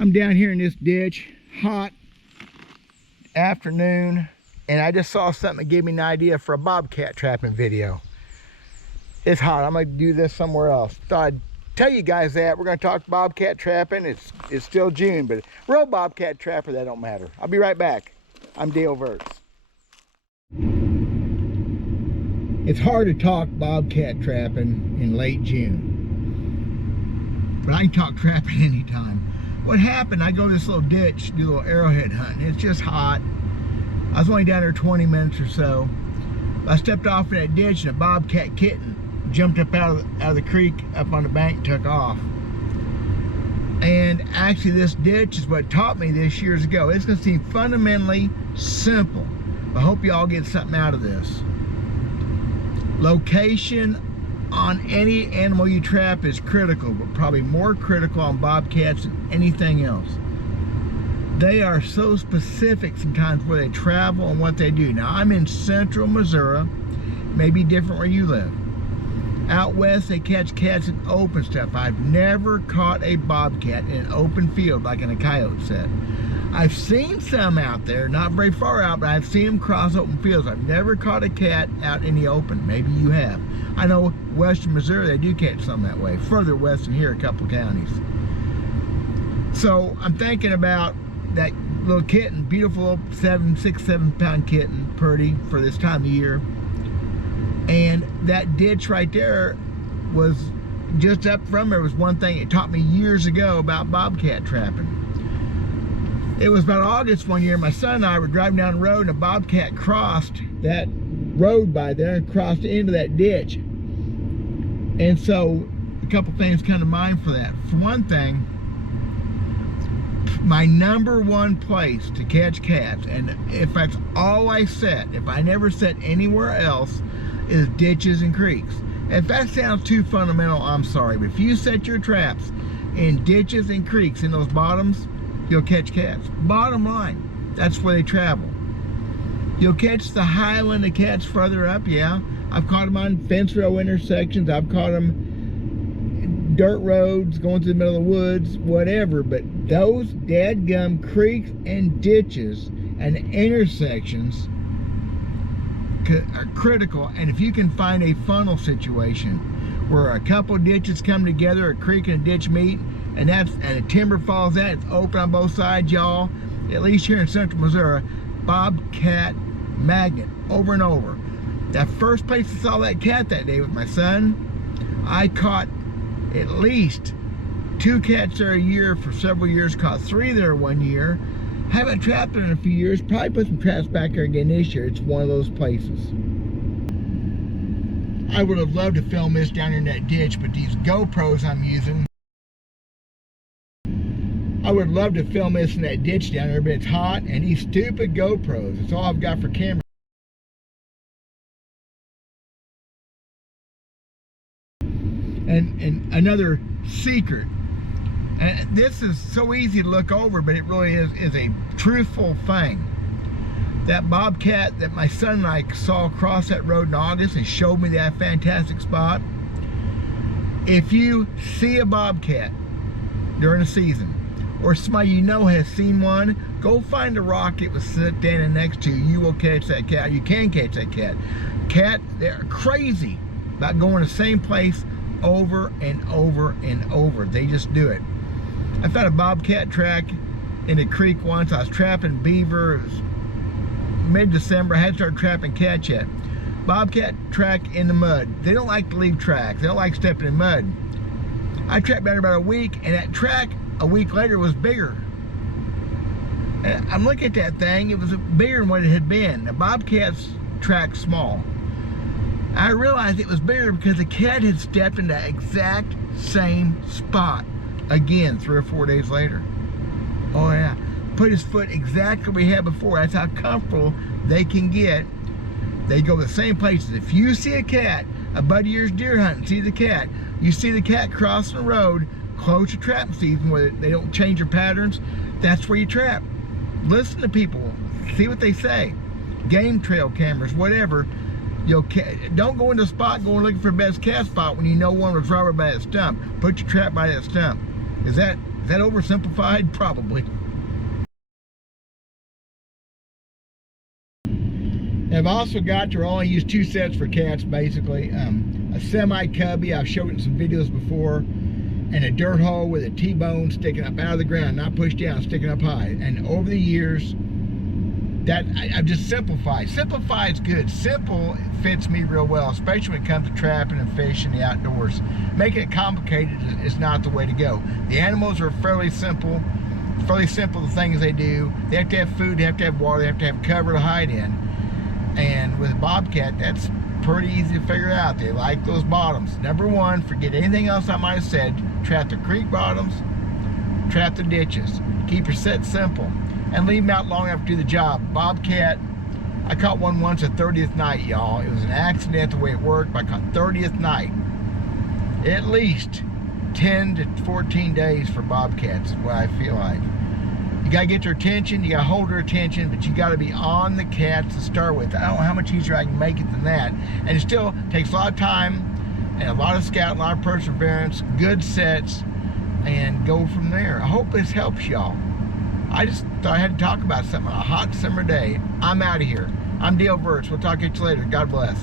I'm down here in this ditch, hot afternoon, and I just saw something that gave me an idea for a bobcat trapping video. It's hot. I'm gonna do this somewhere else. Thought I'd tell you guys that we're gonna talk bobcat trapping. It's still June, but real bobcat trapper, that don't matter. I'll be right back. I'm Dale Verts. It's hard to talk bobcat trapping in late June, but I can talk trapping anytime. What happened, I go to this little ditch, do a little arrowhead hunting. It's just hot. I was only down there 20 minutes or so. I stepped off in that ditch and a bobcat kitten jumped up out of the creek up on the bank and took off. And actually this ditch is what taught me this years ago. It's gonna seem fundamentally simple, but I hope you all get something out of this. Location on any animal you trap is critical, but probably more critical on bobcats than anything else. They are so specific sometimes where they travel and what they do. Now I'm in central Missouri, maybe different where you live. Out west they catch cats in open stuff. I've never caught a bobcat in an open field like in a coyote set. I've seen some out there, not very far out, but I've seen them cross open fields. I've never caught a cat out in the open. Maybe you have. I know western Missouri, they do catch some that way. Further west than here, a couple counties. So I'm thinking about that little kitten, beautiful 6, 7 pound kitten, pretty for this time of year. And that ditch right there was just up from there was one thing it taught me years ago about bobcat trapping. It was about August one year, my son and I were driving down the road and a bobcat crossed that road by there and crossed into that ditch. And so a couple things come to mind for that. For one thing, my #1 place to catch cats, and if that's all I set, if I never set anywhere else, is ditches and creeks. If that sounds too fundamental, I'm sorry, but if you set your traps in ditches and creeks in those bottoms, you'll catch cats. Bottom line, that's where they travel. You'll catch the highland of cats further up, yeah. I've caught them on fence row intersections. I've caught them in dirt roads, going through the middle of the woods, whatever. But those dadgum creeks and ditches and intersections are critical. And if you can find a funnel situation where a couple ditches come together, a creek and a ditch meet, and a timber falls out, it's open on both sides, y'all, at least here in central Missouri, bobcat magnet, over and over. That first place I saw that cat that day with my son, I caught at least 2 cats there a year for several years, caught 3 there one year. Haven't trapped there in a few years, probably put some traps back there again this year. It's one of those places. I would have loved to film this down in that ditch, but these GoPros I'm using, I would love to film this in that ditch down there, but it's hot, and these stupid GoPros, it's all I've got for camera. And another secret, and this is so easy to look over, but it really is a truthful thing. That bobcat that my son and I saw across that road in August and showed me that fantastic spot. If you see a bobcat during the season, or somebody you know has seen one, go find a rock it was standing next to. You will catch that cat. You can catch that cat. They're crazy about going to the same place over and over and over. They just do it. I found a bobcat track in the creek once. I was trapping beaver. It was mid-December. I hadn't started trapping cats yet. Bobcat track in the mud. They don't like to leave tracks. They don't like stepping in mud. I trapped down about a week, and that track a week later was bigger. And I'm looking at that thing, it was bigger than what it had been. The bobcat's track's small. I realized it was bigger because the cat had stepped in that exact same spot again 3 or 4 days later. Oh yeah, put his foot exactly where he had before. That's how comfortable they can get. They go the same places. If you see a cat, a buddy of yours deer hunting, see the cat, you see the cat crossing the road, close to trapping season where they don't change their patterns, that's where you trap. Listen to people, see what they say. Game trail cameras, whatever. Don't go into a spot going looking for the best cat spot when you know one was right by that stump. Put your trap by that stump. Is that Is that oversimplified? Probably. I've also got to only use 2 sets for cats, basically. A semi-cubby, I've showed it in some videos before, and a dirt hole with a T-bone sticking up out of the ground, not pushed down, sticking up high. And over the years, that I've just simplified. Simplify is good. Simple fits me real well, especially when it comes to trapping and fishing the outdoors. Making it complicated is not the way to go. The animals are fairly simple, the things they do. They have to have food, they have to have water, they have to have cover to hide in. And with a bobcat, that's pretty easy to figure out. They like those bottoms. Number one, forget anything else I might have said. Trap the creek bottoms, trap the ditches. Keep your set simple, and leave them out long enough to do the job. Bobcat, I caught one once the 30th night, y'all. It was an accident the way it worked, but I caught 30th night. At least 10 to 14 days for bobcats is what I feel like. You gotta get their attention, you gotta hold their attention, but you gotta be on the cats to start with. I don't know how much easier I can make it than that. And it still takes a lot of time and a lot of scouting, a lot of perseverance, good sets, and go from there. I hope this helps y'all. I just thought I had to talk about something on a hot summer day. I'm out of here. I'm Dale Verts. We'll talk to you later. God bless.